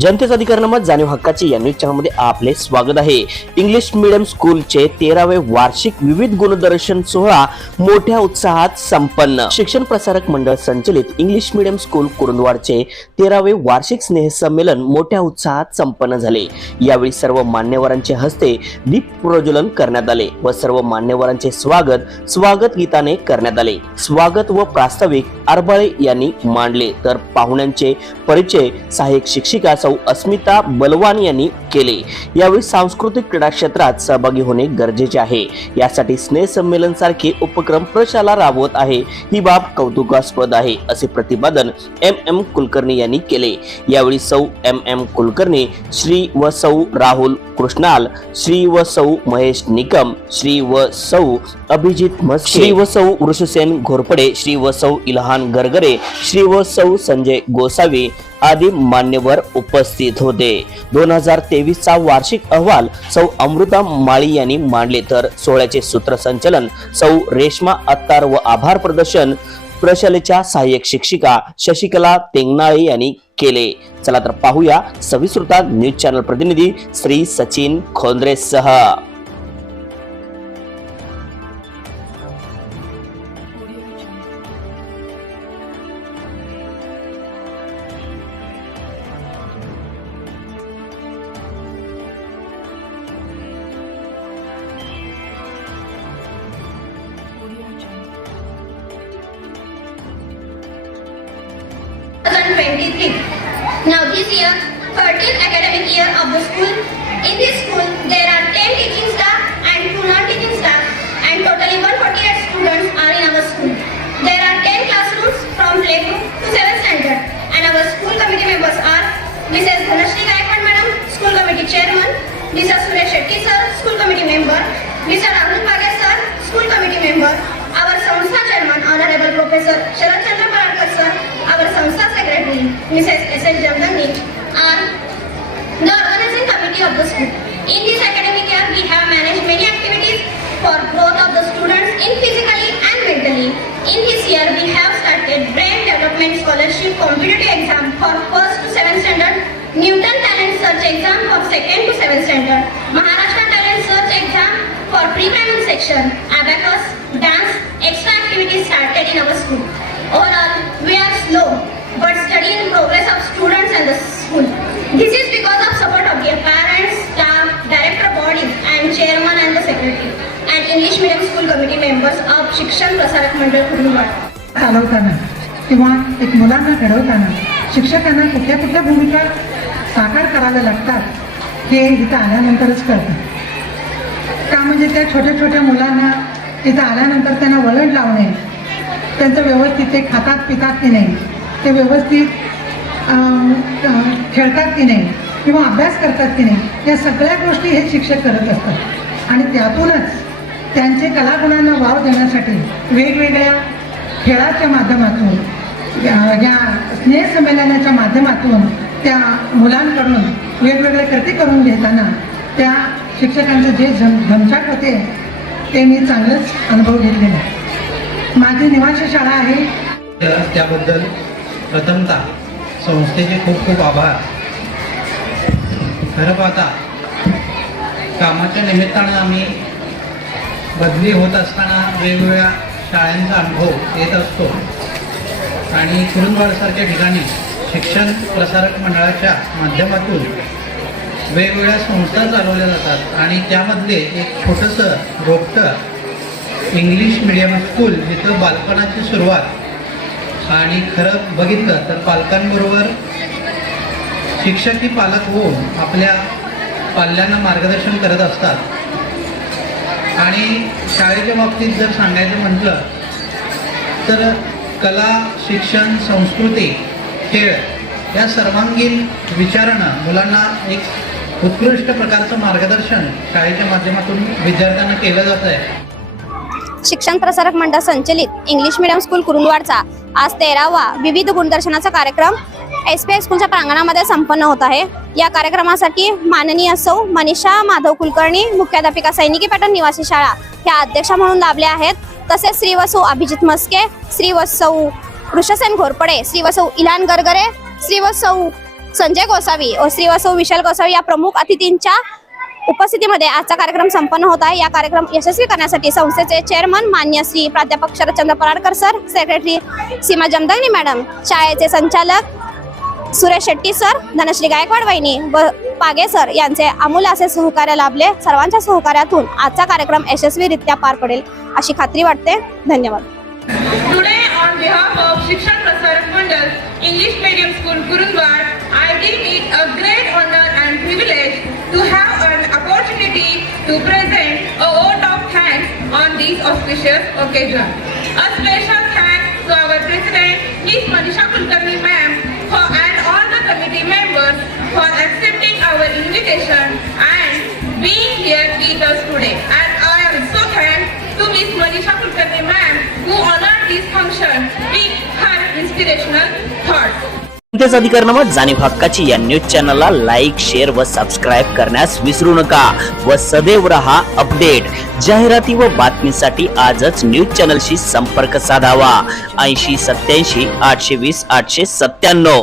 जनतेचा अधिकारनामा जाणीव हक्काचे या न्यूज चॅनलमध्ये आपले स्वागत आहे. इंग्लिश मीडियम स्कूलचे तेरावे वार्षिक विविध गुणदर्शन सोहळा मोठ्या उत्साहात संपन्न. शिक्षण प्रसारक मंडळ संचलित इंग्लिश मीडियम स्कूल कुरुंदवाडचे तेरावे वार्षिक स्नेह संमेलन मोठ्या उत्साहात संपन्न झाले. यावेळी सर्व मान्यवरांचे हस्ते दीप प्रज्वलन करण्यात आले व सर्व मान्यवरांचे स्वागत स्वागत गीताने करण्यात आले. स्वागत व प्रास्ताविक आरबाळे यांनी मांडले. तर पाहुण्यांचे परिचय सहाय्यक शिक्षिका सौ अस्मिता बलवान यांनी केले. यावेळी सांस्कृतिक क्रीडा क्षेत्रात सहभागी होणे गरजेचे आहे. यासाठी स्नेह संमेलन सारखे उपक्रम प्रशाला राबवत आहे. ही बाब कौतुकास्पद आहे असे प्रतिपादन एम एम कुलकर्णी यांनी केले. यावेळी सौ एम एम कुलकर्णी श्री व सौ राहुल कृष्णाल श्री व सौ महेश निकम श्री व सौ अभिजित मस्के श्री व सौ वृषसेन घोरपडे श्री व सौ इलहान गरगरे श्री व सौ संजय गोसावी आदी मान्यवर उपस्थित होते. दोन हजार तेवीसचा वार्षिक अहवाल सौ अमृता माळी यांनी मांडले. तर सोहळ्याचे सूत्रसंचलन सौ रेश्मा अत्तार व आभार प्रदर्शन प्रशालेच्या सहाय्यक शिक्षिका शशिकला तेंगनाळे यांनी केले. चला तर पाहूया सविस्तृता न्यूज चॅनल प्रतिनिधी श्री सचिन खोंद्रे सह2023. Now this year, 13th academic year of the school. In this school, there are 10 teaching staff and 2 non-teaching staff and totally 148 students are in our school. There are 10 classrooms from playgroup to 7th standard and our school committee members are Mrs. Dhanashri Gaikwad Madam, school committee chairman, Mr. Suresh Shetty sir, school committee member, Mr. Rahul Bhagat sir, school committee member, our Samstha chairman, Honorable Professor Sharad Chandra Paradkar sir, our Samstha secretary, Mrs. S.S. Jamdani, and the organizing committee of the school. In this academic year, we have managed many activities for growth of the students in physically and mentally. In this year, we have started Brain Development Scholarship Competitive Exam for 1st to 7th standard, Newton Talent Search Exam for 2nd to 7th standard, Maharashtra Talent Search Exam for pre-primary section, abacus, members of Shikshan Prasarak Mandal Kurunwad. चालवताना किंवा एक मुलांना घडवताना शिक्षकांना कुठल्या कुठल्या भूमिका साकार कराव्या लागतात हे इथं आल्यानंतरच कळतं का म्हणजे त्या छोट्या छोट्या मुलांना तिथं आल्यानंतर त्यांना वळण लावणे त्यांचं व्यवस्थित ते खातात पितात की नाही ते व्यवस्थित खेळतात की नाही किंवा अभ्यास करतात की नाही या सगळ्या गोष्टी हे शिक्षक करत असतात आणि त्यातूनच त्यांचे कलागुणांना वाव देण्यासाठी वेगवेगळ्या खेळाच्या माध्यमातून या स्नेहसंमेलनाच्या माध्यमातून त्या मुलांकडून वेगवेगळे कृती करून घेताना त्या शिक्षकांचं जे झम झमछाट होते ते मी चांगलंच अनुभव घेतलेला आहे. माझी निवासी शाळा आहे. त्याबद्दल प्रथमतः संस्थेचे खूप खूप आभार. खरं पाहता कामाच्या निमित्तानं आम्ही बदली होत असताना वेगवेगळ्या शाळांचा अनुभव येत असतो. आणि कुरुंदवाडसारख्या ठिकाणी शिक्षण प्रसारक मंडळाच्या माध्यमातून वेगवेगळ्या संस्था चालवल्या जातात आणि त्यामधले एक छोटंसं रोपटं इंग्लिश मिडियम स्कूल जिथं बालपणाची सुरुवात आणि खरं बघितलं तर पालकांबरोबर शिक्षकी पालक होऊन आपल्या पाल्यांना मार्गदर्शन करत असतात. आणि शाळेच्या बाबतीत जर सांगायचं म्हटलं तर कला शिक्षण संस्कृती खेळ या सर्वांगीण विचारणं मुलांना एक उत्कृष्ट प्रकारचं मार्गदर्शन शाळेच्या माध्यमातून विद्यार्थ्यांना केलं जात आहे. शिक्षण प्रसारक मंडळ संचलित इंग्लिश मीडियम स्कूल कुरुंदवाडचा आज तेरावा विविध गुणदर्शनाचा कार्यक्रम एस पी आय स्कूलच्या प्रांगणामध्ये संपन्न होत आहे. या कार्यक्रमासाठी माननीय सौ मनीषा माधव कुलकर्णी मुख्याध्यापिका सैनिकी पॅटर्न निवासी शाळा ह्या अध्यक्षा म्हणून लाभल्या आहेत. तसेच श्री वसू अभिजित मस्के श्री वसौ वृषसेन घोरपडे श्री वसौ इलान गरगरे श्री वसौ संजय गोसावी व श्री वसव विशाल गोसावी या प्रमुख अतिथींच्या उपस्थितीमध्ये आजचा कार्यक्रम संपन्न होत आहे. या कार्यक्रम यशस्वी करण्यासाठी संस्थेचे चेअरमन मान्य श्री प्राध्यापक Sharadchandra Paradkar sir secretary Seema Jamadagni madam शाळेचे संचालक सुरेश शेट्टी सर धनश्री गायकवाड वहिनी व पागे सर यांचे अमूल्य असे सहकार्य लाभले सर्वांच्या सहकार्यातून आजचा कार्यक्रम यशस्वीरित्या पार पडेल अशी खात्री वाटते धन्यवाद Today, on behalf of Shikshan Prasarak Mandal, English Medium School, Kurundwad, I deem it a great honor and privilege to have an opportunity to present a vote of thanks on this auspicious occasion. A special thanks to our President, Ms. Manisha Kulkarni ma'am, members for accepting our invitation and being here with us today. And I am so thankful to Ms. Manisha Kulkarni ma'am who honored this function with her inspirational thoughts. तेच अधिकारनामा जाणीव हक्काची या news चॅनलला like share व subscribe करण्यास विसरू नका व सदैव रहा अपडेट जाहिराती व बातमीसाठी आजच न्यूज चॅनलशी संपर्क साधावा ऐंशी सत्याऐंशी आठशे वीस आठशे सत्त्याण्णव